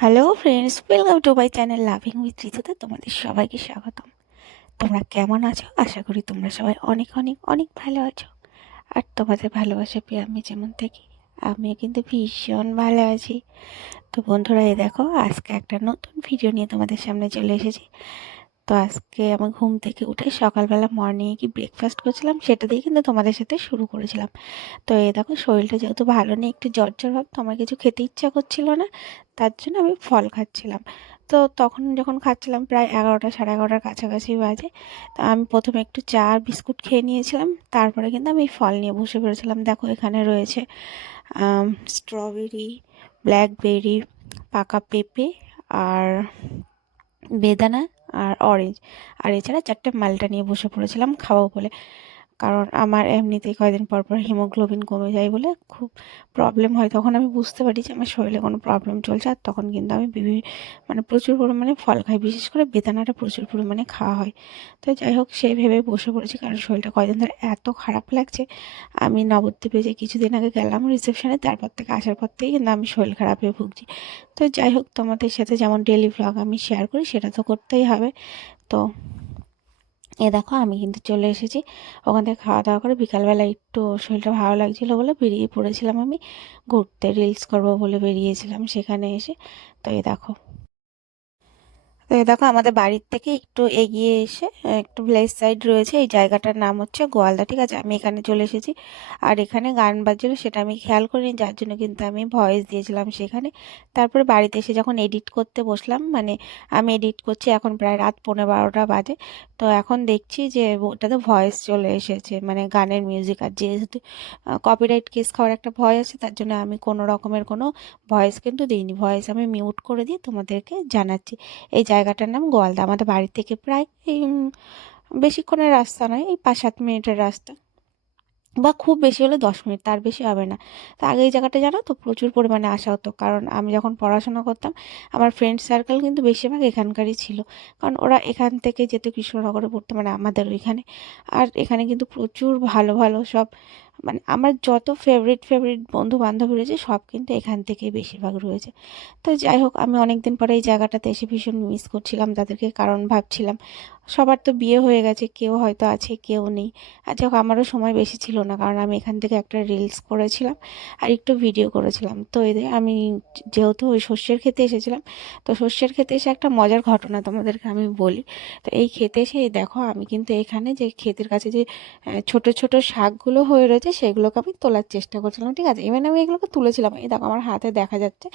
Hello friends, welcome to my channel loving with ঋতুতে তোমাদের সবাইকে স্বাগতম। তোমরা কেমন আছো? আশা করি তোমরা সবাই অনেক অনেক অনেক ভালো আছো। আর তোমাদের ভালোবাসা পেয়ে আমি যেমন থাকি, আমিও কিন্তু ভীষণ ভালো আছি। তো বন্ধুরা, এই দেখো আজকে একটা নতুন ভিডিও নিয়ে তোমাদের সামনে চলে এসেছি। তো আজকে আমি ঘুম থেকে উঠে সকালবেলা মর্নিংয়ে কি ব্রেকফাস্ট করছিলাম সেটা দিয়ে কিন্তু তোমাদের সাথে শুরু করেছিলাম। তো এই দেখো, শরীরটা যেহেতু ভালো নেই, একটু জ্বর জ্বর ভাব, তো আমার কিছু খেতে ইচ্ছা করছিল না, তার জন্য আমি ফল খাচ্ছিলাম। তো তখন যখন খাচ্ছিলাম প্রায় 11টা, সাড়ে 11টার কাছাকাছি বাজে। তো আমি প্রথমে একটু চা আর বিস্কুট খেয়ে নিয়েছিলাম, তারপরে কিন্তু আমি ফল নিয়ে বসে পড়েছিলাম। দেখো এখানে রয়েছে স্ট্রবেরি, ব্ল্যাকবেরি, পাকা পেঁপে, আর বেদানা, আর অরেঞ্জ। আর এছাড়া 4টে মালটা নিয়ে বসে পড়েছিলাম খাবো বলে। কারণ আমার এমনিতেই কয়দিন পর পর হিমোগ্লোবিন কমে যায় বলে খুব প্রবলেম হয়, তখন আমি বুঝতে পারি যে আমার শরীরে কোনো প্রবলেম চলছে। আর তখন কিন্তু আমি মানে প্রচুর পরিমাণে ফল খাই, বিশেষ করে বেদানাটা প্রচুর পরিমাণে খাওয়া হয়। তো যাই হোক, সেই ভেবে বসে পড়েছি, কারণ শরীরটা কয়দিন ধরে এত খারাপ লাগছে। আমি নবদ্বীপে যে কিছুদিন আগে গেলাম রিসেপশনে, তারপর থেকে আসার পর থেকেই কিন্তু আমি শরীর খারাপে ভুগছি। তো যাই হোক, তোমাদের সাথে যেমন ডেলি ভ্লগ আমি শেয়ার করি, সেটা তো করতেই হবে। তো এ দেখো আমি কিন্তু চলে এসেছি ওখান থেকে খাওয়া দাওয়া করে। বিকালবেলা একটু শরীরটা ভালো লাগছিল বলে বেরিয়ে পড়েছিলাম আমি ঘুরতে, রিলস করবো বলে বেরিয়েছিলাম সেখানে এসে। তো এই দেখো, তো এই দেখো আমাদের বাড়ির থেকে একটু এগিয়ে এসে একটু ভিলেজ সাইড রয়েছে, এই জায়গাটার নাম হচ্ছে গোয়ালদা। ঠিক আছে, আমি এখানে চলে এসেছি। আর এখানে গান বাজছিল, সেটা আমি খেয়াল করিনি, যার জন্য কিন্তু আমি ভয়েস দিয়েছিলাম সেখানে। তারপরে বাড়িতে এসে যখন এডিট করতে বসলাম, মানে আমি এডিট করছি, এখন প্রায় রাত 11:15 বাজে। তো এখন দেখছি যে ওটাতে ভয়েস চলে এসেছে, মানে গানের মিউজিক। আর যেহেতু কপিরাইট কেস খাওয়ার একটা ভয় আছে, তার জন্য আমি কোনো রকমের কোনো ভয়েস কিন্তু দিইনি, ভয়েস আমি মিউট করে দিয়ে তোমাদেরকে জানাচ্ছি। এই জায়গাটার নাম গোয়ালদা। আমাদের বাড়ি থেকে প্রায় এই বেশিক্ষণের রাস্তা নয়, এই 5-7 মিনিটের রাস্তা, বা খুব বেশি হলে 10 মিনিট, তার বেশি হবে না। তো আগে এই জায়গাটা জানো তো প্রচুর পরিমাণে আসা হতো, কারণ আমি যখন পড়াশোনা করতাম আমার ফ্রেন্ড সার্কেল কিন্তু বেশিরভাগ এখানকারই ছিল। কারণ ওরা এখান থেকে যেত কৃষ্ণনগরে পড়তে, মানে আমাদের ওইখানে। আর এখানে কিন্তু প্রচুর ভালো ভালো সব, মানে আমার যত ফেভারিট ফেভারিট বন্ধু বান্ধব রয়েছে সব কিন্তু এখান থেকেই বেশিরভাগ রয়েছে। তো যাই হোক, আমি অনেক দিন পরে এই জায়গাটাতে এসে ভীষণ মিস করছিলাম তাদেরকে, কারণ ভাবছিলাম সবার তো বিয়ে হয়ে গেছে, কেউ হয়তো আছে কেউ নেই। আর যাই হোক, আমারও সময় বেশি ছিল না, কারণ আমি এখান থেকে একটা রিলস করেছিলাম আর একটু ভিডিও করেছিলাম। তো এদের আমি যেহেতু ওই শস্যের খেতে এসেছিলাম, তো শস্যের খেতে এসে একটা মজার ঘটনা তোমাদেরকে আমি বলি। তো এই খেতে এসে এই দেখো, আমি কিন্তু এখানে যে ক্ষেতের কাছে যে ছোট ছোট শাকগুলো হয়ে রয়েছে সেগুলোকে আমি তোলার চেষ্টা করছিলাম। ঠিক আছে, ইভেন আমি এগুলোকে তুলেছিলাম, এই দেখো আমার হাতে দেখা যাচ্ছে।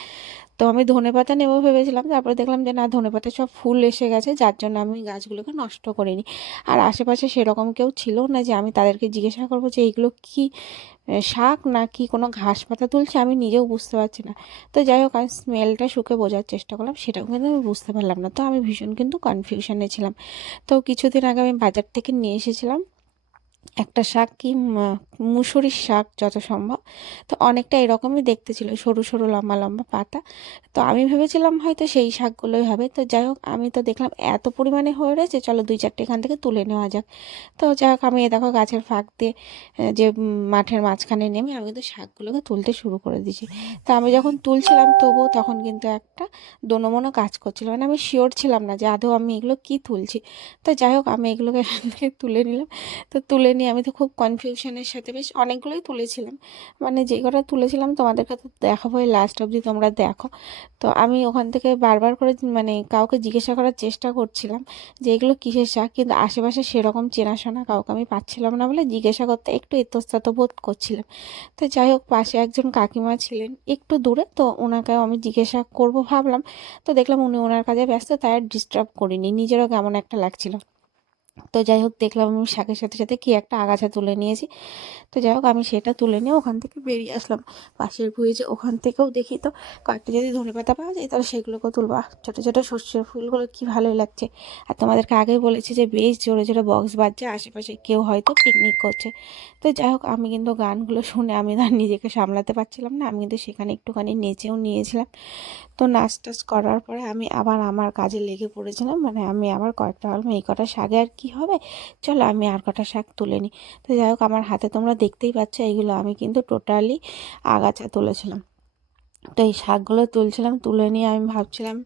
তো আমি ধনেপাতা নেবো ভেবেছিলাম, তারপরে দেখলাম যে না, ধনেপাতা সব ফুল এসে গেছে, যার জন্য আমি গাছগুলোকে নষ্ট করিনি। আর আশেপাশে সেরকম কেউ ছিল না যে আমি তাদেরকে জিজ্ঞাসা করবো যে এইগুলো কি শাক না কি কোনো ঘাস পাতা তুলছে, আমি নিজেও বুঝতে পারছি না। তো যাই হোক, আমি স্মেলটা শুকে বোঝার চেষ্টা করলাম, সেটাও কিন্তু আমি বুঝতে পারলাম না। তো আমি ভীষণ কিন্তু কনফিউশনে ছিলাম। তো কিছুদিন আগে আমি বাজার থেকে নিয়ে এসেছিলাম একটা শাক, কি মুসুরির শাক যত সম্ভব। তো অনেকটা এরকমই দেখতে ছিল, সরু সরু লম্বা লম্বা পাতা। তো আমি ভেবেছিলাম হয়তো সেই শাকগুলোই হবে। তো যাই হোক, আমি তো দেখলাম এত পরিমাণে হয়ে রয়েছে, চলো 2-4টে এখান থেকে তুলে নেওয়া যাক। তো যাই হোক, আমি এ দেখো গাছের ফাঁক দিয়ে যে মাঠের মাঝখানে নেমে আমি কিন্তু শাকগুলোকে তুলতে শুরু করে দিয়েছি। তো আমি যখন তুলছিলাম তবুও তখন কিন্তু একটা দোনমনো কাজ করছিল, মানে আমি শিওর ছিলাম না যে আদৌ আমি এগুলো কি তুলছি। তো যাই হোক, আমি এগুলোকে এখান থেকে তুলে নিলাম। তো তুলে নিয়ে আমি তো খুব কনফিউশনের সাথে বেশ অনেকগুলোই তুলেছিলাম, মানে যে কটা তুলেছিলাম তোমাদেরকে তো দেখাবো, লাস্ট অবধি তোমরা দেখো। তো আমি ওখান থেকে বারবার করে মানে কাউকে জিজ্ঞাসা করার চেষ্টা করছিলাম যে এগুলো কিসের শাক, কিন্তু আশেপাশে সেরকম চেনাশোনা কাউকে আমি পাচ্ছিলাম না বলে জিজ্ঞাসা করতে একটু ইতস্তত বোধ করছিলাম। তো যাই হোক, পাশে একজন কাকিমা ছিলেন একটু দূরে, তো ওনাকেও আমি জিজ্ঞাসা করব ভাবলাম। তো দেখলাম উনি ওনার কাজে ব্যস্ত, তাই আর ডিস্টার্ব করিনি, নিজেরও কেমন একটা লাগছিল। তো যাই হোক, দেখলাম আমি শাকের সাথে সাথে কি একটা আগাছা তুলে নিয়েছি। তো যাই হোক, আমি সেটা তুলে নিয়ে ওখান থেকে বেরিয়ে আসলাম পাশের ভুঁয়ে, যে ওখান থেকেও দেখি তো কয়েকটা যদি ধনেপাতা পাওয়া যায় তাহলে সেগুলোকেও তুলবো। ছোটো ছোটো সর্ষের ফুলগুলো কি ভালোই লাগছে। আর তোমাদেরকে আগেই বলেছি যে বেশ জোরে জোরে বক্স বাজছে, আশেপাশে কেউ হয়তো পিকনিক করছে। তো যাই হোক, আমি কিন্তু গানগুলো শুনে আমি আর নিজেকে সামলাতে পারছিলাম না, আমি কিন্তু সেখানে একটুখানি নেচেও নিয়েছিলাম। তো নাচ টাচ করার পরে আমি আবার আমার কাজে লেগে পড়েছিলাম, মানে আমি আবার কয়েকটা ভাবলাম এই কটা শাকে আর কি হবে, চলো আমি আর কটা শাক তুলে নিই। তো যাই হোক, আমার হাতে তোমরা দেখতেই পাচ্ছ এইগুলো আমি কিন্তু টোটালি আগাছা তুলেছিলাম। তো এই শাকগুলো তুলছিলাম, তুলে নিয়ে আমি ভাবছিলাম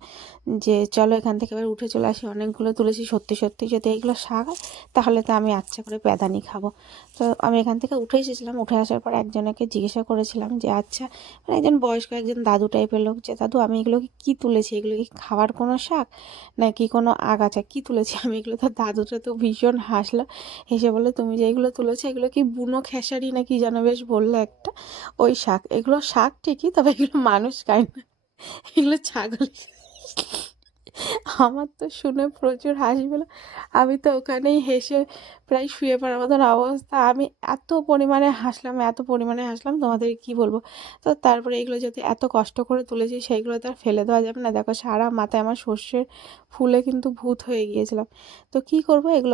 যে চলো এখান থেকে এবার উঠে চলে আসি। অনেকগুলো তুলেছি, সত্যি সত্যি যদি এইগুলো শাক হয় তাহলে তো আমি আচ্ছা করে প্যাদানি খাবো। তো আমি এখান থেকে উঠে এসেছিলাম, উঠে আসার পর একজনকে জিজ্ঞাসা করেছিলাম যে আচ্ছা, মানে একজন বয়স্ক একজন দাদু টাইপের লোক, যে দাদু আমি এগুলোকে কী তুলেছি, এগুলো কি খাওয়ার কোনো শাক নাকি কোনো আগাছা, কী তুলেছি আমি এগুলো? তো দাদুটা তো ভীষণ হাসলো, হেসে বললো তুমি যে এগুলো তুলেছো এগুলো কি বুনো খেসারি না কি যেন বেশ বললো একটা, ওই শাক। এগুলো শাক ঠিকই, তবে এগুলো মানুষ খায় না, এগুলো ছাগল। আমার তো শুনে প্রচুর হাসি পেলো। আমি তো ওখানেই হেসে প্রায় শুয়ে পড়ার মতন অবস্থা। আমি এত পরিমাণে হাসলাম, এত পরিমাণে হাসলাম, তোমাদের কি বলবো। তো তারপরে এগুলো যদি এত কষ্ট করে তুলেছি সেইগুলো তো আর ফেলে দেওয়া যাবে না। দেখো সারা মাথায় আমার সর্ষের ফুলে কিন্তু ভূত হয়ে গিয়েছিলাম। তো কি করব, এগুলো